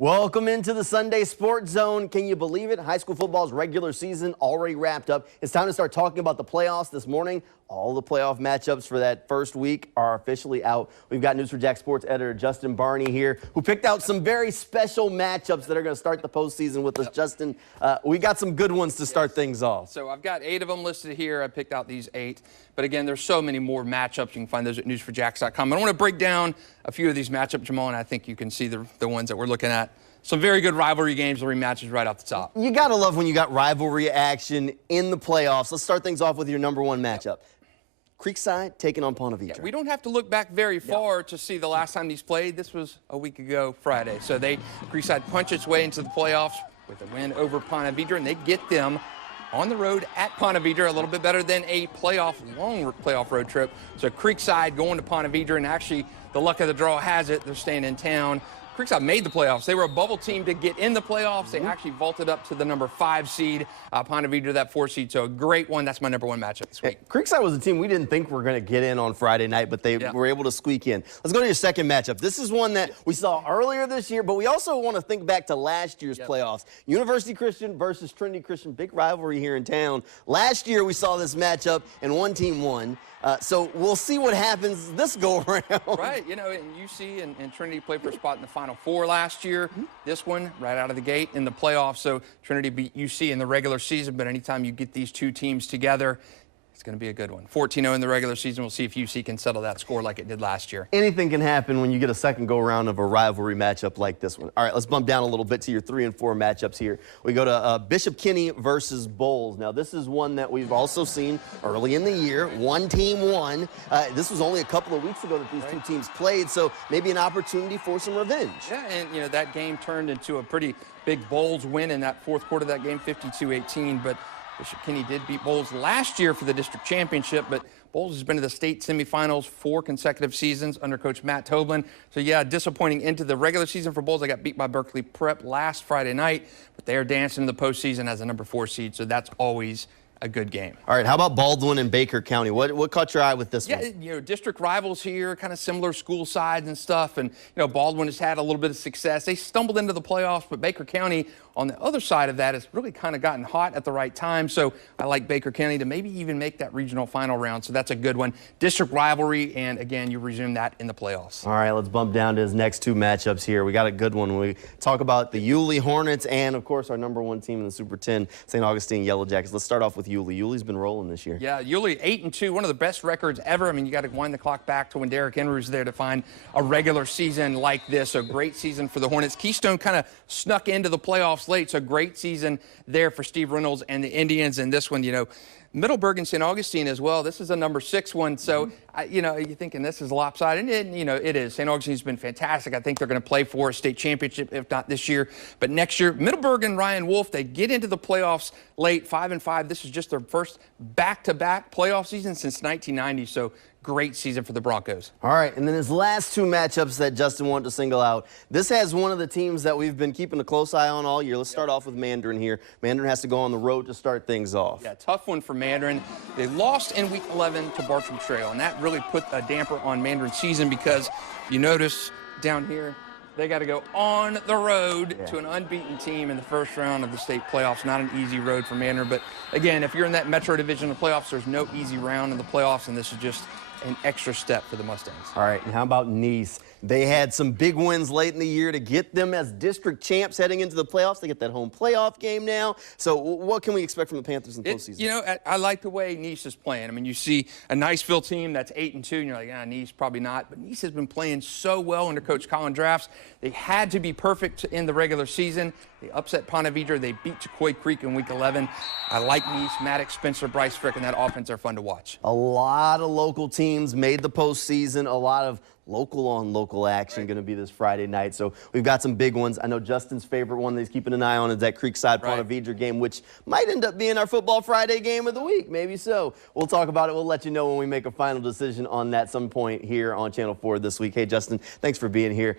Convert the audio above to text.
Welcome into the Sunday Sports Zone. Can you believe it? High school football's regular season already wrapped up. It's time to start talking about the playoffs this morning. All the playoff matchups for that first week are officially out. We've got News4JAX sports editor Justin Barney here, who picked out some very special matchups that are going to start the postseason with us. Justin, we got some good ones to start things off. So I've got 8 of them listed here. I picked out these 8. But again, there's so many more matchups. You can find those at news4jax.com. I want to break down a few of these matchups, Jamal, and I think you can see the ones that we're looking at. Some very good rivalry games and rematches right off the top. You got to love when you got rivalry action in the playoffs. Let's start things off with your number 1 matchup. Creekside taking on Ponte Vedra. Yeah, we don't have to look back very far to see the last time these played. This was a week ago Friday. So Creekside punched its way into the playoffs with a win over Ponte Vedra, and they get them on the road at Ponte Vedra, a little bit better than a long playoff road trip. So Creekside going to Ponte Vedra, and actually the luck of the draw has it, they're staying in town. Creekside made the playoffs. They were a bubble team to get in the playoffs. They actually vaulted up to the number 5 seed. Ponte Vedra, that 4 seed. So a great one. That's my number 1 matchup this week. Creekside was a team we didn't think were going to get in on Friday night, but they were able to squeak in. Let's go to your second matchup. This is one that we saw earlier this year, but we also want to think back to last year's playoffs. University Christian versus Trinity Christian, big rivalry here in town. Last year we saw this matchup, and one team won. So we'll see what happens this go-around. Right. You know, and UC and Trinity played for a spot in the Final Four last year. This one, right out of the gate in the playoffs. So Trinity beat UC in the regular season, but anytime you get these two teams together, it's going to be a good one. 14-0 in the regular season. We'll see if UC can settle that score like it did last year. Anything can happen when you get a second go-around of a rivalry matchup like this one. All right, let's bump down a little bit to your 3 and 4 matchups here. We go to Bishop Kenny versus Bowles. Now, this is one that we've also seen early in the year. One team won. This was only a couple of weeks ago that these two teams played, so maybe an opportunity for some revenge. Yeah, and, you know, that game turned into a pretty big Bowles win in that fourth quarter of that game, 52-18, but Bishop Kenny did beat Bowles last year for the district championship, but Bowles has been to the state semifinals 4 consecutive seasons under Coach Matt Toblin. So, yeah, disappointing into the regular season for Bowles. They got beat by Berkeley Prep last Friday night, but they are dancing in the postseason as a number 4 seed, so that's always a good game. All right, how about Baldwin and Baker County? What caught your eye with this one? Yeah, you know, district rivals here, kind of similar school sides and stuff, and, you know, Baldwin has had a little bit of success. They stumbled into the playoffs, but Baker County, on the other side of that, has really kind of gotten hot at the right time, so I like Baker County to maybe even make that regional final round, so that's a good one. District rivalry, and again, you resume that in the playoffs. All right, let's bump down to his next 2 matchups here. We got a good one. We talk about the Yulee Hornets and, of course, our number 1 team in the Super 10, St. Augustine Yellow Jackets. Let's start off with Yulee. Yulee's been rolling this year. Yeah, Yulee 8-2, one of the best records ever. I mean, you got to wind the clock back to when Derek Henry's there to find a regular season like this. A great season for the Hornets. Keystone kind of snuck into the playoffs late, so great season there for Steve Reynolds and the Indians. And this one, you know, Middleburg and St. Augustine as well. This is a number 6 one, so you know, you're thinking this is lopsided, and you know it is. St. Augustine's been fantastic. I think they're going to play for a state championship, if not this year, but next year. Middleburg and Ryan Wolf, they get into the playoffs late, 5-5. This is just their first back-to-back playoff season since 1990. So great season for the Broncos. All right, and then his last 2 matchups that Justin wanted to single out. This has one of the teams that we've been keeping a close eye on all year. Let's start off with Mandarin here. Mandarin has to go on the road to start things off. Yeah, tough one for Mandarin. They lost in week 11 to Bartram Trail, and that really put a damper on Mandarin's season because you notice down here, they got to go on the road to an unbeaten team in the first round of the state playoffs. Not an easy road for Mandarin, but again, if you're in that Metro Division of the playoffs, there's no easy round in the playoffs, and this is just an extra step for the Mustangs. All right, and how about Nice? They had some big wins late in the year to get them as district champs heading into the playoffs. They get that home playoff game now. So what can we expect from the Panthers in the postseason? You know, I like the way Nice is playing. I mean, you see a Niceville team that's 8-2, and you're like, Nice, probably not. But Nice has been playing so well under Coach Colin Drafts. They had to be perfect in the regular season. They upset Ponte Vedra. They beat Chacoy Creek in week 11. I like Nice. Maddox, Spencer, Bryce Frick, and that offense are fun to watch. A lot of local teams made the postseason. A lot of local action going to be this Friday night. So we've got some big ones. I know Justin's favorite one that he's keeping an eye on is that Creekside Ponte Vedra game, which might end up being our Football Friday game of the week. Maybe so. We'll talk about it. We'll let you know when we make a final decision on that some point here on Channel 4 this week. Hey, Justin, thanks for being here.